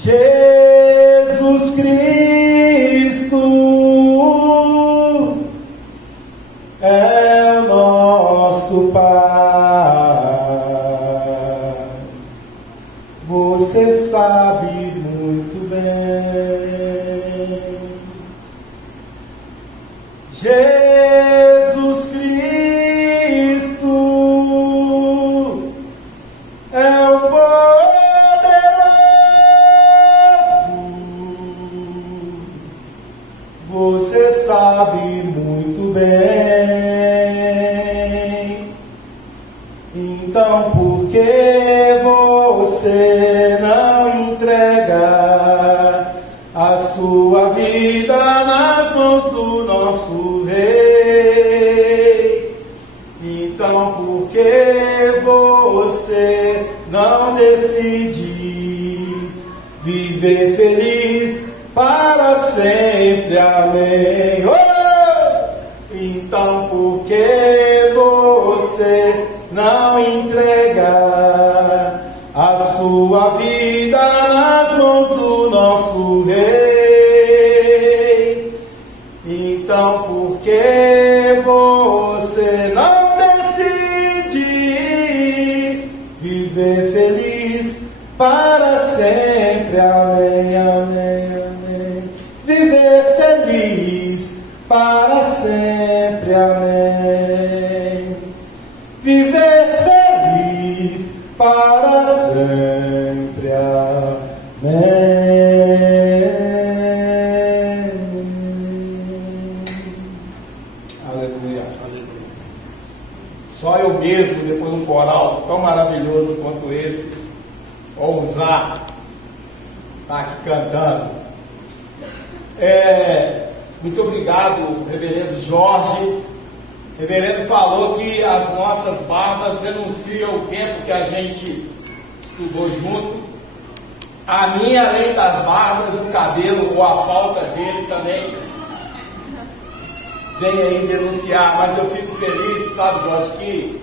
Jesus Cristo é o nosso Pai. Você sabe muito bem. Jesus Cristo é o poderoso. Você sabe muito bem. Então por que você não entrega a sua vida nas mãos do nosso Rei? Então por que você não decide viver feliz para sempre? Amém. Oh! Então por que você não entrega a sua vida nas mãos do nosso Rei? Então por que você não decide viver feliz para sempre? Amém, amém, amém. Viver feliz para sempre, amém. Viver feliz para sempre, amém. Aleluia, aleluia. Só eu mesmo, depois de um coral tão maravilhoso quanto esse, ousar estar aqui cantando. Muito obrigado, reverendo Jorge. O reverendo falou que as nossas barbas denunciam o tempo que a gente estudou junto. A minha, além das barbas, o cabelo ou a falta dele também vem aí denunciar. Mas eu fico feliz, sabe, Jorge, que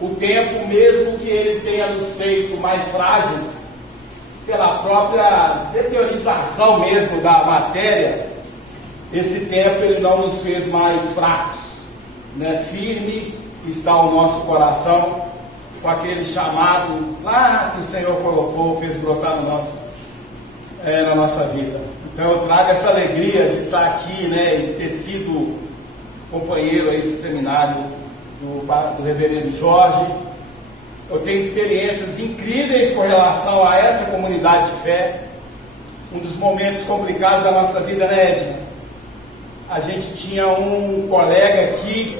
o tempo, mesmo que ele tenha nos feito mais frágeis, pela própria deteriorização mesmo da matéria, esse tempo ele não nos fez mais fracos, né? Firme está o nosso coração com aquele chamado lá que o Senhor colocou, fez brotar na nossa vida. Então eu trago essa alegria de estar aqui, né, e ter sido companheiro aí do seminário do reverendo Jorge. Eu tenho experiências incríveis com relação a essa comunidade de fé. Um dos momentos complicados da nossa vida, né, Edna? A gente tinha um colega aqui,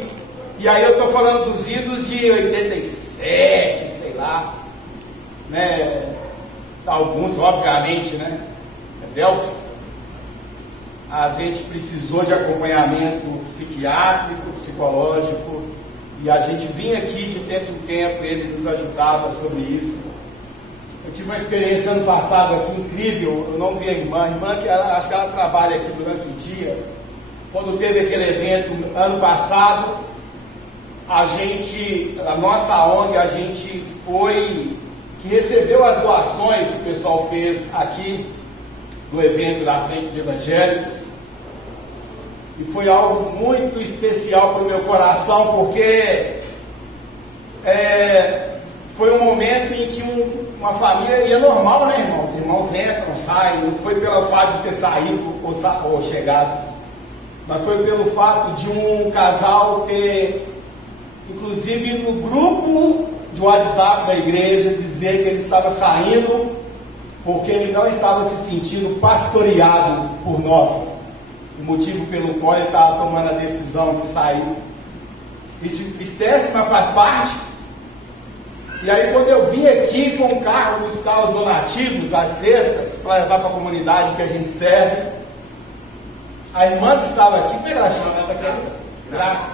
e aí eu estou falando dos idos de 87, sei lá, né? Alguns, obviamente, né? Delphi. A gente precisou de acompanhamento psiquiátrico, psicológico, e a gente vinha aqui de tempo em tempo, ele nos ajudava sobre isso. Eu tive uma experiência ano passado aqui incrível. Eu não vi a irmã que acho que ela trabalha aqui durante o dia. Quando teve aquele evento ano passado, a nossa ONG, a gente que recebeu as doações que o pessoal fez aqui no evento da Frente de Evangélicos, e foi algo muito especial para o meu coração, porque foi um momento em que uma família, e é normal, né, irmãos? Os irmãos entram, saem, não foi pelo fato de ter saído ou chegado, mas foi pelo fato de um casal ter, inclusive no grupo de WhatsApp da igreja, dizer que ele estava saindo porque ele não estava se sentindo pastoreado por nós, o motivo pelo qual ele estava tomando a decisão de sair. Isso entristece, mas faz parte. E aí quando eu vim aqui com o carro buscar os donativos, as cestas, para levar para a comunidade que a gente serve, a irmã que estava aqui, como é que ela chama, né, da criança? Graça.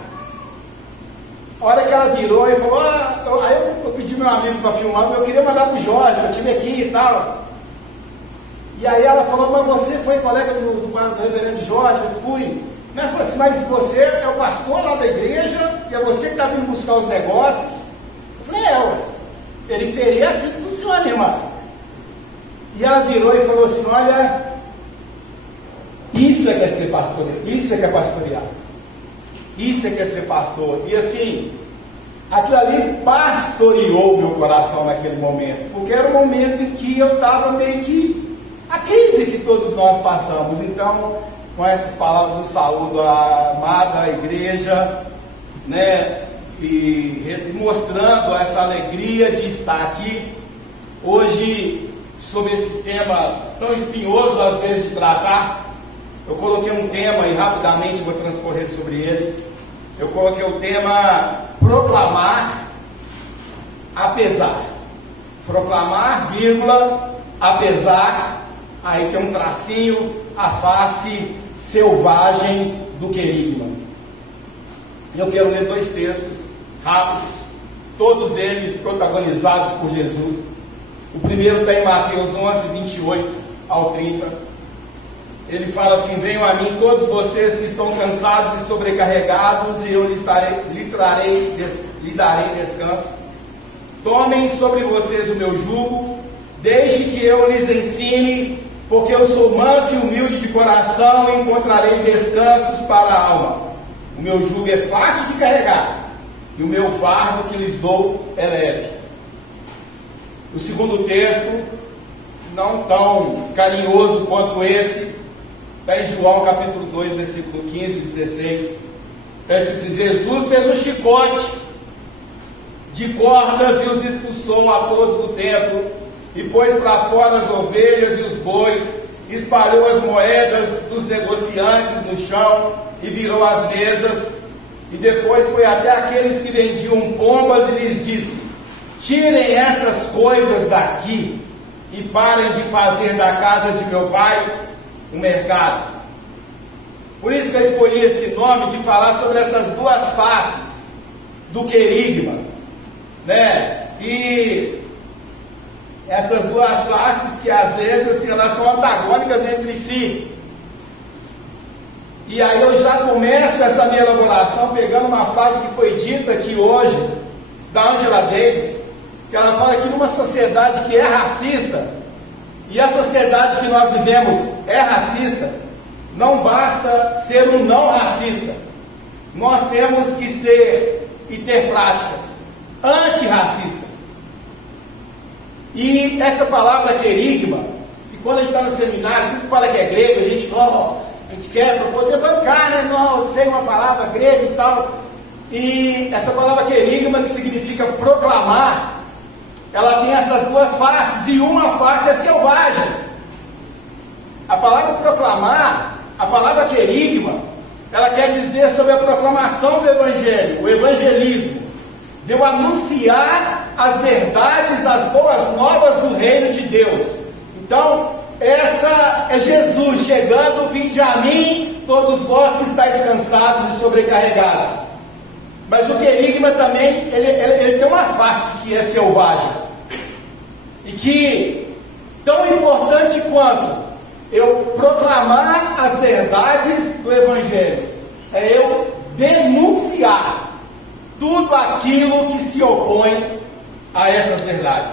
A hora que ela virou e falou, aí eu pedi meu amigo para filmar, eu queria mandar para o Jorge, eu tive aqui e tal. E aí ela falou, mas você foi colega do reverendo Jorge? Eu fui. Ela falou assim, mas você é o pastor lá da igreja e é você que está vindo buscar os negócios? Eu falei, periferia é assim que funciona, irmã. E ela virou e falou assim: olha, isso é que é ser pastor, isso é que é pastorear, isso é que é ser pastor. E assim, aquilo ali pastoreou meu coração naquele momento, porque era o momento em que eu estava meio que a crise que todos nós passamos. Então, com essas palavras eu saúdo a amada igreja, né, e mostrando essa alegria de estar aqui hoje sobre esse tema tão espinhoso às vezes de tratar. Eu coloquei um tema e rapidamente vou transcorrer sobre ele. Eu coloquei o tema proclamar apesar. Proclamar, vírgula, apesar, aí tem um tracinho, a face selvagem do querigma. Eu quero ler 2 textos rápidos, todos eles protagonizados por Jesus. O primeiro está em Mateus 11, 28 ao 30. Ele fala assim: venham a mim todos vocês que estão cansados e sobrecarregados, e eu lhe darei descanso. Tomem sobre vocês o meu jugo, deixe que eu lhes ensine, porque eu sou manso e humilde de coração, e encontrarei descansos para a alma. O meu jugo é fácil de carregar, e o meu fardo que lhes dou é leve. O segundo texto, não tão carinhoso quanto esse, está em João capítulo 2, versículo 15 e 16. Jesus fez um chicote de cordas e os expulsou a todos do templo, e pôs para fora as ovelhas e os bois, espalhou as moedas dos negociantes no chão e virou as mesas, e depois foi até aqueles que vendiam pombas e lhes disse: tirem essas coisas daqui e parem de fazer da casa de meu pai um mercado. Por isso que eu escolhi esse nome, de falar sobre essas duas faces do querigma, né? E essas duas faces que às vezes assim, elas são antagônicas entre si. E aí eu já começo essa minha elaboração pegando uma frase que foi dita aqui hoje, da Angela Davis, que ela fala que numa sociedade que é racista, e a sociedade que nós vivemos é racista, não basta ser um não racista, nós temos que ser e ter práticas antirracistas. E essa palavra querigma, e quando a gente está no seminário, tudo fala que é grego, a gente quer para poder bancar, né? Não, eu sei uma palavra grega e tal. E essa palavra querigma, que significa proclamar, ela tem essas duas faces, e uma face é selvagem. A palavra proclamar, a palavra querigma, ela quer dizer sobre a proclamação do evangelho, o evangelismo, de eu anunciar as verdades, as boas novas do reino de Deus. Então, essa é Jesus chegando: vinde a mim, todos vós que estáis cansados e sobrecarregados. Mas o querigma também, ele tem uma face que é selvagem, e que, tão importante quanto eu proclamar as verdades do evangelho, é eu denunciar tudo aquilo que se opõe a essas verdades.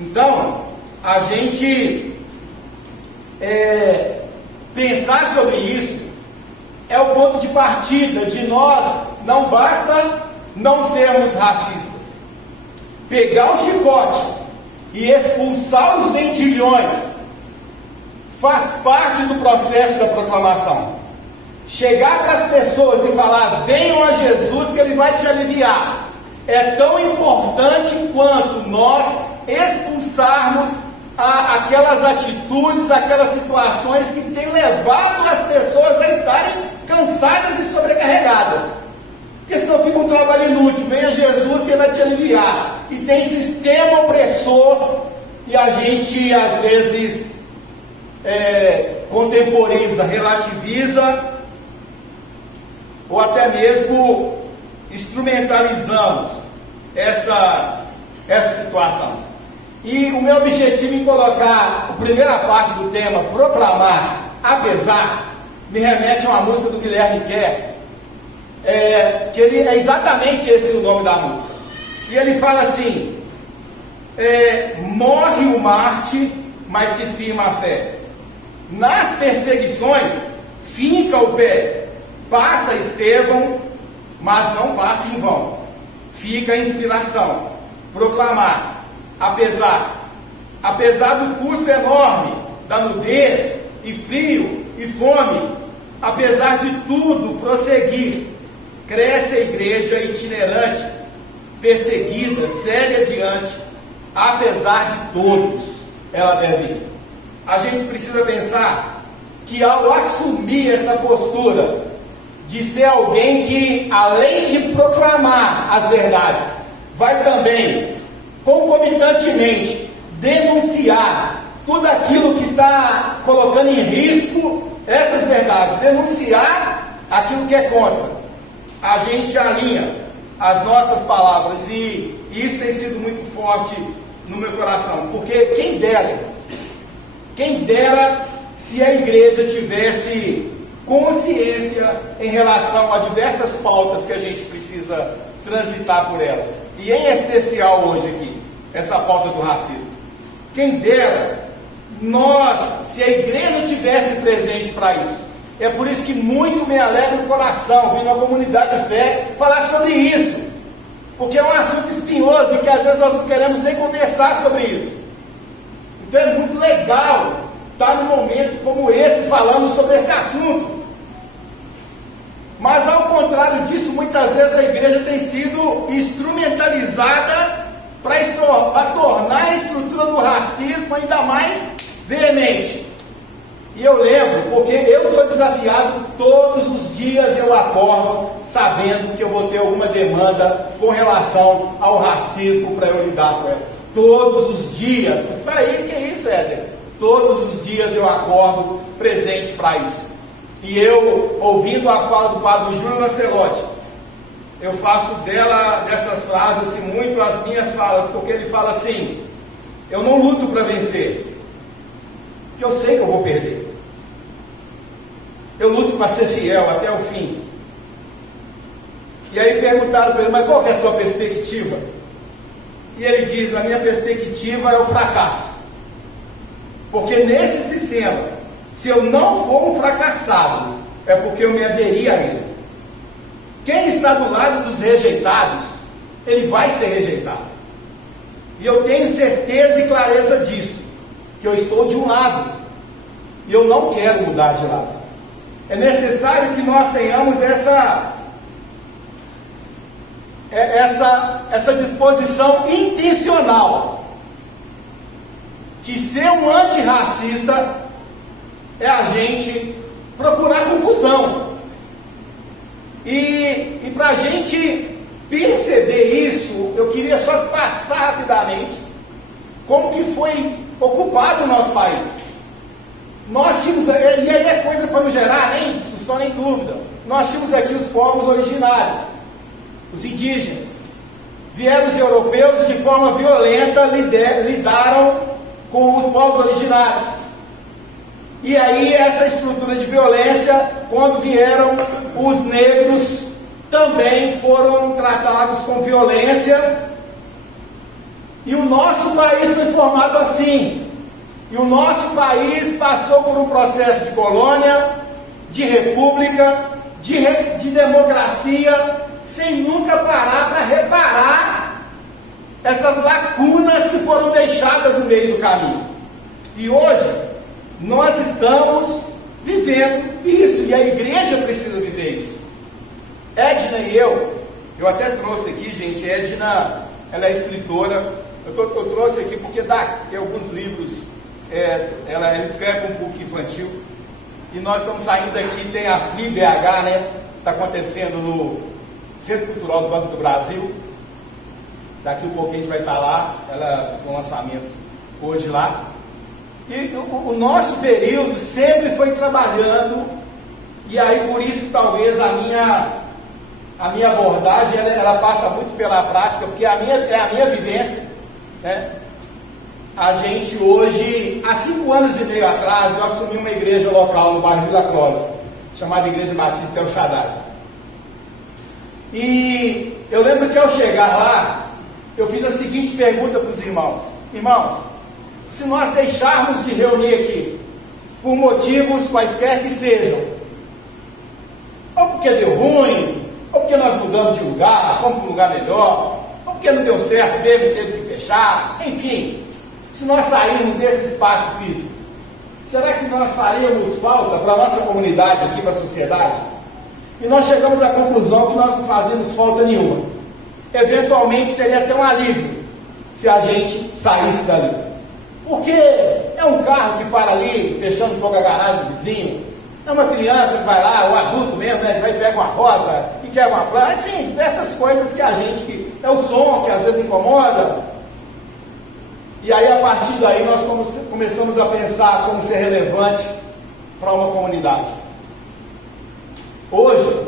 Então, a gente pensar sobre isso é o ponto de partida de nós. Não basta não sermos racistas, pegar o chicote e expulsar os dentilhões faz parte do processo da proclamação. Chegar para as pessoas e falar: venham a Jesus que Ele vai te aliviar, é tão importante quanto nós expulsarmos aquelas atitudes, aquelas situações que têm levado as pessoas a estarem cansadas e sobrecarregadas. Porque senão fica um trabalho inútil. Venha Jesus que Ele vai te aliviar. E tem sistema opressor, e a gente às vezes contemporiza, relativiza, ou até mesmo instrumentalizamos essa situação. E o meu objetivo em colocar a primeira parte do tema, proclamar apesar, me remete a uma música do Guilherme Kerr, que ele é exatamente esse o nome da música. E ele fala assim: morre o Marte, mas se firma a fé. Nas perseguições, finca o pé. Passa Estevão, mas não passa em vão. Fica a inspiração. Proclamar, apesar do custo enorme, da nudez e frio e fome, apesar de tudo prosseguir, cresce a igreja itinerante, perseguida, segue adiante, apesar de todos, ela deve ir. A gente precisa pensar que ao assumir essa postura de ser alguém que, além de proclamar as verdades, vai também, concomitantemente, denunciar tudo aquilo que está colocando em risco essas verdades, denunciar aquilo que é contra. A gente alinha as nossas palavras e isso tem sido muito forte no meu coração, porque quem dera se a igreja tivesse consciência em relação a diversas pautas que a gente precisa transitar por elas, e em especial hoje aqui, essa pauta do racismo. Quem dera nós, se a igreja tivesse presente para isso. É por isso que muito me alegra o coração vir na comunidade de fé falar sobre isso, porque é um assunto espinhoso e que às vezes nós não queremos nem conversar sobre isso. Então é muito legal estar num momento como esse falando sobre esse assunto. Mas ao contrário disso, muitas vezes a igreja tem sido instrumentalizada para tornar a estrutura do racismo ainda mais veemente. E eu lembro, porque eu sou desafiado todos os dias, eu acordo sabendo que eu vou ter alguma demanda com relação ao racismo para eu lidar com ela. Todos os dias. Peraí, que é isso, Éder? Todos os dias eu acordo presente para isso. E eu, ouvindo a fala do padre Júlio Lancelotti, eu faço dessas frases assim, muito as minhas falas, porque ele fala assim: eu não luto para vencer, porque eu sei que eu vou perder. Eu luto para ser fiel até o fim. E aí perguntaram para ele: mas qual que é a sua perspectiva? E ele diz: a minha perspectiva é o fracasso. Porque nesse sistema, se eu não for um fracassado, é porque eu me aderi a ele. Quem está do lado dos rejeitados, ele vai ser rejeitado. E eu tenho certeza e clareza disso, que eu estou de um lado, e eu não quero mudar de lado. É necessário que nós tenhamos essa disposição intencional, que ser um antirracista é a gente procurar confusão. E para a gente perceber isso, eu queria só passar rapidamente como que foi ocupado o nosso país. Nós tínhamos, e aí é coisa para não gerar nem discussão nem dúvida, nós tínhamos aqui os povos originários, os indígenas. Vieram os europeus de forma violenta, lidaram com os povos originários. E aí essa estrutura de violência, quando vieram os negros, também foram tratados com violência. E o nosso país foi formado assim. E o nosso país passou por um processo de colônia, de república, de democracia, sem nunca parar para reparar essas lacunas que foram deixadas no meio do caminho. E hoje nós estamos vivendo isso, e a igreja precisa viver isso. Edna e eu até trouxe aqui, gente, Edna, ela é escritora, eu trouxe aqui porque tem alguns livros, ela escreve um pouco infantil, e nós estamos saindo daqui, tem a FLI-BH, né, está acontecendo no Centro Cultural do Banco do Brasil, daqui um pouquinho a gente vai estar lá, ela com lançamento hoje lá. E o nosso período sempre foi trabalhando, e aí por isso talvez a minha abordagem ela passa muito pela prática, porque é a minha vivência, né? A gente hoje, há 5 anos e meio atrás, eu assumi uma igreja local no bairro Vila Clóvis, chamada Igreja Batista El Shaddai. E eu lembro que ao chegar lá, eu fiz a seguinte pergunta para os irmãos: irmãos, se nós deixarmos de reunir aqui, por motivos quaisquer que sejam, ou porque deu ruim, ou porque nós mudamos de lugar, fomos para um lugar melhor, ou porque não deu certo, teve que fechar, enfim, se nós sairmos desse espaço físico, será que nós faríamos falta para a nossa comunidade aqui, para a sociedade? E nós chegamos à conclusão que nós não fazíamos falta nenhuma. Eventualmente seria até um alívio se a gente saísse dali. Porque é um carro que para ali, fechando um pouco a garagem do vizinho, é uma criança que vai lá, o adulto mesmo, né, que vai e pega uma rosa e quer uma planta, assim, diversas coisas que a gente, é o som que às vezes incomoda. E aí a partir daí nós começamos a pensar como ser relevante para uma comunidade. Hoje,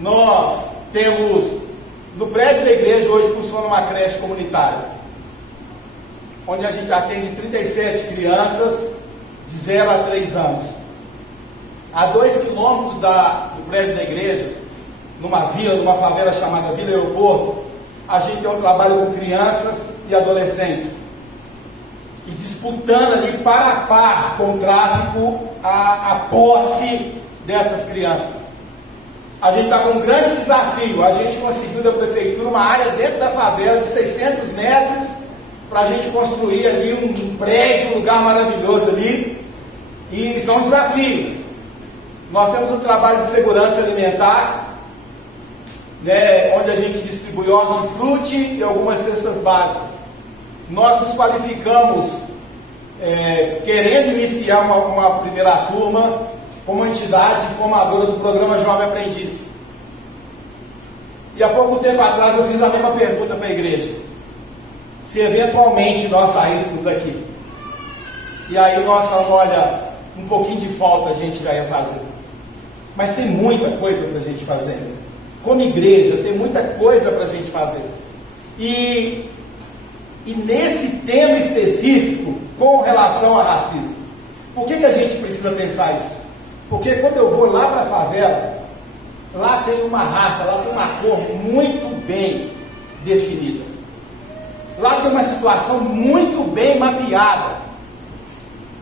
nós temos, no prédio da igreja hoje funciona uma creche comunitária, onde a gente atende 37 crianças de 0 a 3 anos. A 2 quilômetros do prédio da igreja, numa vila, numa favela chamada Vila Aeroporto, a gente tem um trabalho com crianças e adolescentes, e disputando ali par a par com o tráfico a posse dessas crianças. A gente está com um grande desafio. A gente conseguiu da prefeitura uma área dentro da favela de 600 metros para a gente construir ali um prédio, um lugar maravilhoso ali, e são desafios. Nós temos um trabalho de segurança alimentar, né, onde a gente distribui hortifruti e algumas cestas básicas. Nós nos qualificamos, querendo iniciar uma primeira turma como entidade formadora do programa Jovem Aprendiz. E há pouco tempo atrás eu fiz a mesma pergunta para a igreja: se eventualmente nós saíssemos daqui, e aí nós falamos, olha, um pouquinho de falta a gente já ia fazer, mas tem muita coisa para a gente fazer. Como igreja, tem muita coisa para a gente fazer. E nesse tema específico, com relação a racismo, por que a gente precisa pensar isso? Porque quando eu vou lá para a favela, lá tem uma raça, lá tem uma cor muito bem definida. Lá tem uma situação muito bem mapeada.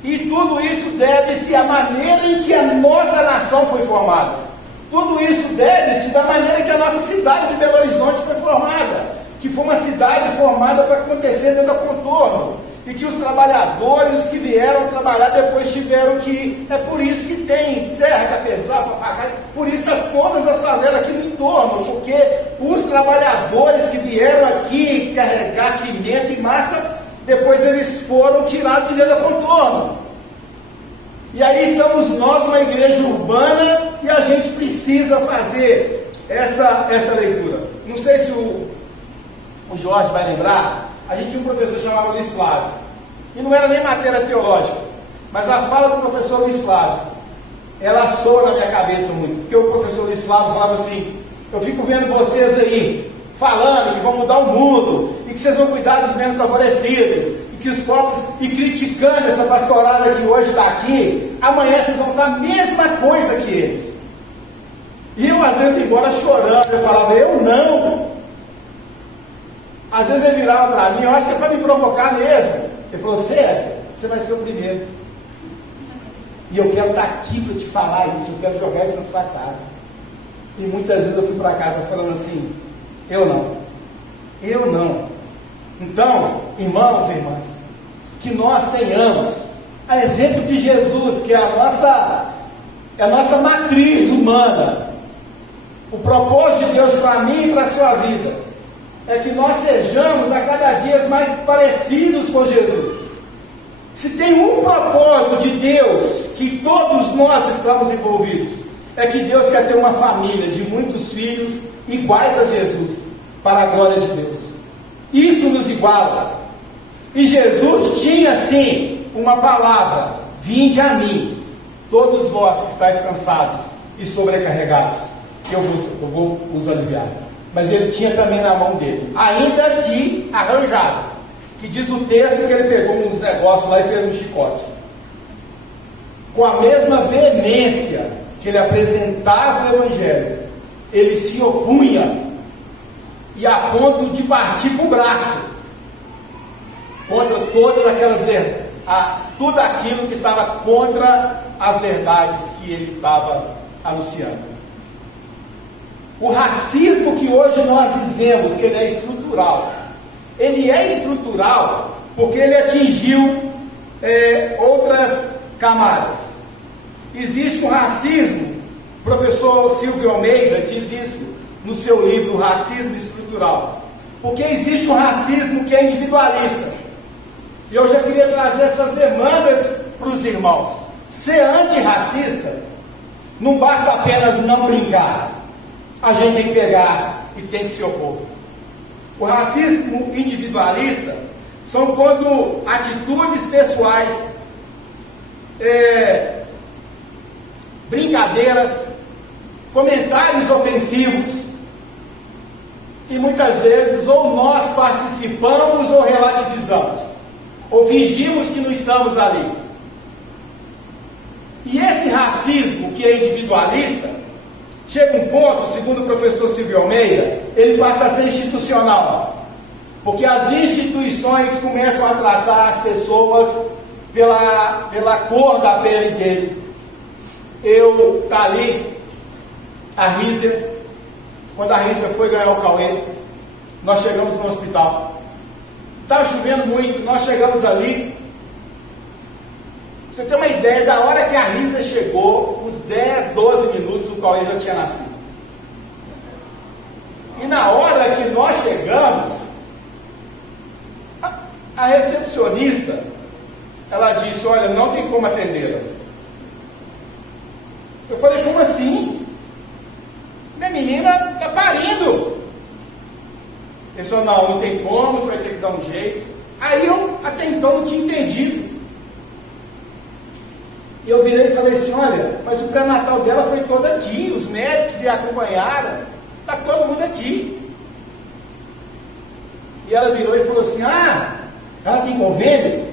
E tudo isso deve-se à maneira em que a nossa nação foi formada. Tudo isso deve-se da maneira que a nossa cidade de Belo Horizonte foi formada, que foi uma cidade formada para acontecer dentro do contorno, e que os trabalhadores que vieram trabalhar depois tiveram que ir. É por isso que tem Serra, Cafezal, Papagaio, por isso está todas as favelas aqui no entorno, porque os trabalhadores que vieram aqui carregar cimento e massa, depois eles foram tirados de dentro do contorno. E aí estamos nós, uma igreja urbana, e a gente precisa fazer essa leitura. Não sei se o Jorge vai lembrar, a gente tinha um professor chamado Luiz Flávio, e não era nem matéria teológica, mas a fala do professor Luiz Flávio, ela soa na minha cabeça muito, porque o professor Luiz Flávio falava assim: eu fico vendo vocês aí, falando que vão mudar o mundo, e que vocês vão cuidar dos menos favorecidos, e que os pobres, e criticando essa pastorada que hoje está aqui, amanhã vocês vão estar a mesma coisa que eles. E eu às vezes ia embora chorando, eu falava, eu não. Às vezes ele virava para mim, eu acho que é para me provocar mesmo. Ele falou, Sérgio, você vai ser o primeiro. E eu quero estar aqui para te falar isso, eu quero jogar isso na sua cara. E muitas vezes eu fui para casa falando assim, eu não. Então, irmãos e irmãs, que nós tenhamos, a exemplo de Jesus, que é a nossa matriz humana, o propósito de Deus para mim e para a sua vida, é que nós sejamos a cada dia mais parecidos com Jesus. Se tem um propósito de Deus, que todos nós estamos envolvidos, é que Deus quer ter uma família de muitos filhos iguais a Jesus, para a glória de Deus. Isso nos iguala. E Jesus tinha sim uma palavra: vinde a mim, todos vós que estáis cansados e sobrecarregados, que eu vou os aliviar. Mas ele tinha também na mão dele, ainda que arranjado, que diz o texto que ele pegou uns negócios lá e fez um chicote. Com a mesma veemência que ele apresentava o Evangelho, ele se opunha, e a ponto de partir para o braço. contra todas aquelas tudo aquilo que estava contra as verdades que ele estava anunciando. O racismo que hoje nós dizemos que ele é estrutural porque ele atingiu outras camadas. Existe um racismo, o professor Silvio Almeida diz isso no seu livro Racismo Estrutural, porque existe um racismo que é individualista. E eu já queria trazer essas demandas para os irmãos. Ser antirracista não basta apenas não brincar, a gente tem que pegar e tem que se opor. O racismo individualista são quando atitudes pessoais, brincadeiras, comentários ofensivos, e muitas vezes ou nós participamos ou relativizamos, ou fingimos que não estamos ali. E esse racismo que é individualista, chega um ponto, segundo o professor Silvio Almeida, ele passa a ser institucional, porque as instituições começam a tratar as pessoas pela cor da pele dele. Tá ali, a Rízia, quando a Rízia foi ganhar o Cauê, nós chegamos no hospital, estava chovendo muito, nós chegamos ali. Você tem uma ideia, da hora que a Rízia chegou, uns 10, 12 minutos o Cauê já tinha nascido. E na hora que nós chegamos, a recepcionista, ela disse: olha, não tem como atendê-la. Eu falei: como assim? Minha menina está parindo. Ele falou: não tem como, você vai ter que dar um jeito. Aí eu até então não tinha entendido. E eu virei e falei assim: olha, mas o pré-natal dela foi todo aqui, os médicos a acompanharam, está todo mundo aqui. E ela virou e falou assim: ela tem convênio?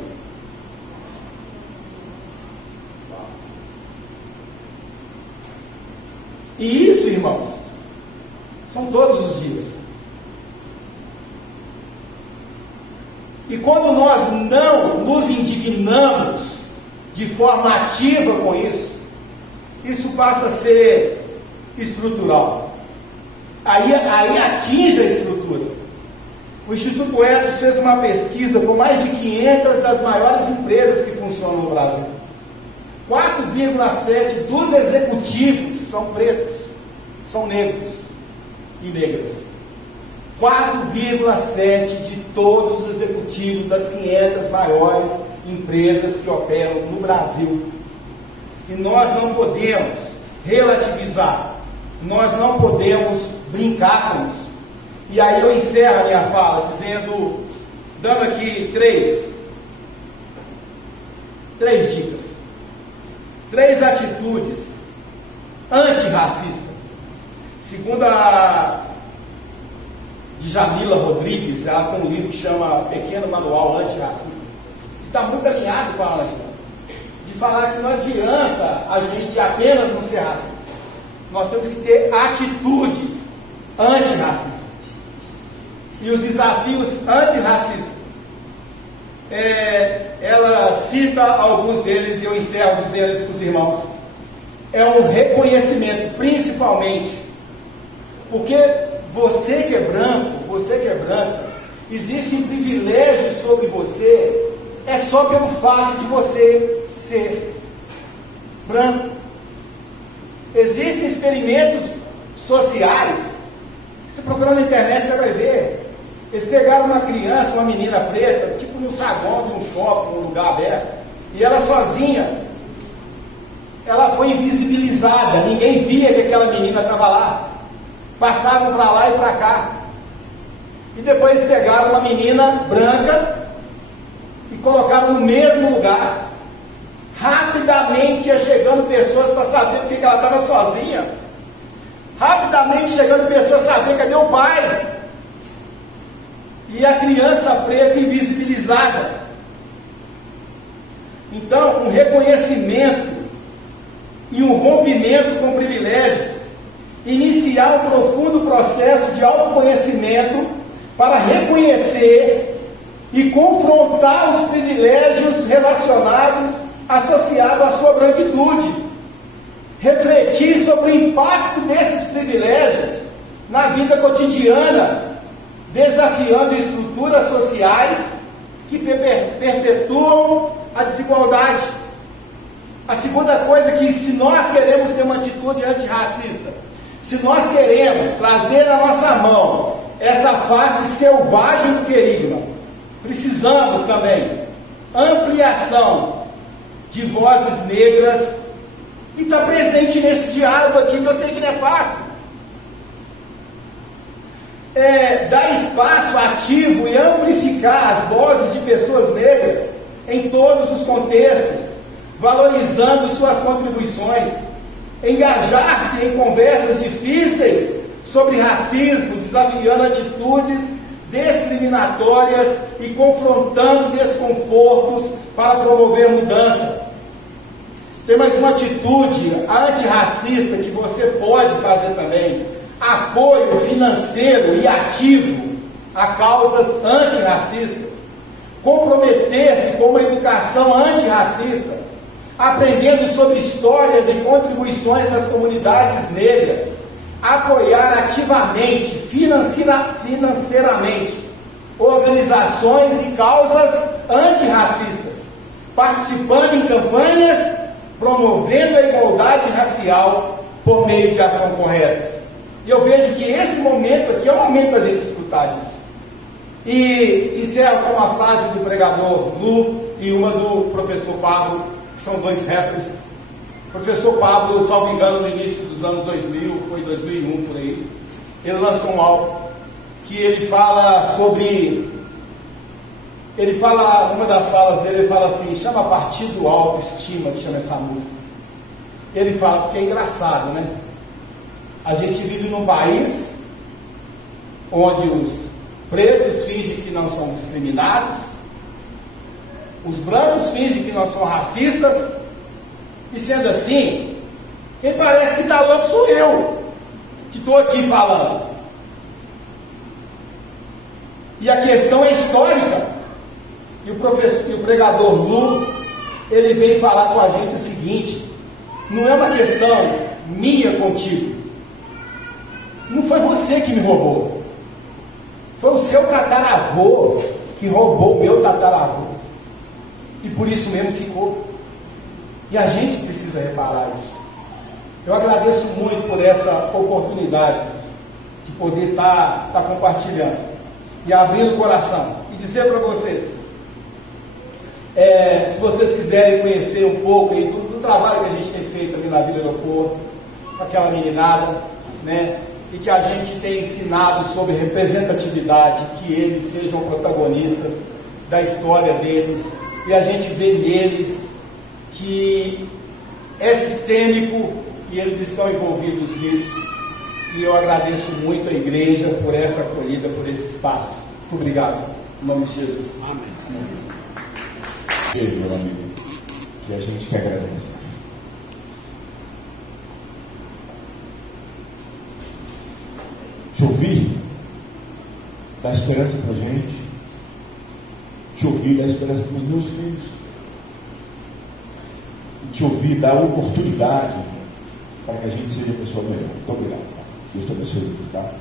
E isso, irmãos, são todos os dias. E quando nós não nos indignamos de forma ativa com isso passa a ser estrutural. Aí atinge a estrutura. O Instituto Etos fez uma pesquisa com mais de 500 das maiores empresas que funcionam no Brasil. 4,7% dos executivos são pretos, são negros e negras. 4,7% de todos os executivos das 500 maiores empresas que operam no Brasil. E nós não podemos relativizar, nós não podemos brincar com isso. E aí eu encerro a minha fala dando aqui três dicas, 3 atitudes antirracistas. Segundo a Djamila Rodrigues, ela tem um livro que chama Pequeno Manual Antirracista. Está muito alinhado com a Ângela, de falar que não adianta a gente apenas não ser racista, nós temos que ter atitudes antirracistas. E os desafios antirracistas, ela cita alguns deles e eu encerro dizendo isso para os irmãos. É um reconhecimento, principalmente, porque você que é branca, existem privilégios sobre você, é só pelo fato de você ser branco. Existem experimentos sociais, você procura na internet, você vai ver. Eles pegaram uma criança, uma menina preta, tipo no saguão de um shopping, um lugar aberto, e ela sozinha, ela foi invisibilizada, ninguém via que aquela menina estava lá. Passaram para lá e para cá. E depois pegaram uma menina branca e colocaram no mesmo lugar. Rapidamente ia chegando pessoas para saber por que ela estava sozinha. Rapidamente chegando pessoas para saber cadê o pai. E a criança preta invisibilizada. Então, um reconhecimento e um rompimento com privilégios, iniciar um profundo processo de autoconhecimento para reconhecer e confrontar os privilégios associados à sua branquitude. Refletir sobre o impacto desses privilégios na vida cotidiana, desafiando estruturas sociais que perpetuam a desigualdade. A segunda coisa é que, se nós queremos ter uma atitude antirracista, se nós queremos trazer na nossa mão essa face selvagem do querigma, precisamos também ampliação de vozes negras e estar presente nesse diálogo aqui, que eu sei que não é fácil. Dar espaço ativo e amplificar as vozes de pessoas negras em todos os contextos, valorizando suas contribuições, engajar-se em conversas difíceis sobre racismo, desafiando atitudes discriminatórias e confrontando desconfortos para promover mudança. Tem mais uma atitude antirracista que você pode fazer também: apoio financeiro e ativo a causas antirracistas, comprometer-se com uma educação antirracista, aprendendo sobre histórias e contribuições das comunidades negras, apoiar ativamente, financeiramente, organizações e causas antirracistas, participando em campanhas, promovendo a igualdade racial por meio de ação corretas. E eu vejo que esse momento aqui é o momento da gente escutar disso. E encerro com uma frase do pregador Lu e uma do professor Pablo, que são dois rappers. O professor Pablo, salvo engano, no início dos anos 2000, foi 2001 por aí, ele lançou um álbum que ele fala sobre... uma das falas dele, ele fala assim, chama a partir do autoestima, que chama essa música. Ele fala, porque é engraçado, né? A gente vive num país onde os pretos fingem que não são discriminados, os brancos fingem que não são racistas, e sendo assim, quem parece que está louco sou eu, que estou aqui falando. E a questão é histórica. E o pregador Lu, ele vem falar com a gente o seguinte: não é uma questão minha contigo. Não foi você que me roubou. Foi o seu tataravô que roubou o meu tataravô. E por isso mesmo ficou. E a gente precisa reparar isso. Eu agradeço muito por essa oportunidade de poder estar compartilhando e abrindo o coração e dizer para vocês, se vocês quiserem conhecer um pouco aí do trabalho que a gente tem feito ali na Vila Aeroporto, com aquela meninada, né? E que a gente tem ensinado sobre representatividade, que eles sejam protagonistas da história deles, e a gente vê neles que é sistêmico e eles estão envolvidos nisso. E eu agradeço muito a igreja por essa acolhida, por esse espaço. Muito obrigado. Em nome de Jesus. Amém. Meu amigo, que a gente que agradece. Te ouvir dá esperança para a gente, te ouvir dá esperança para os meus filhos, e te ouvir dá oportunidade para que a gente seja pessoa melhor. Muito obrigado. Deus te abençoe, tá?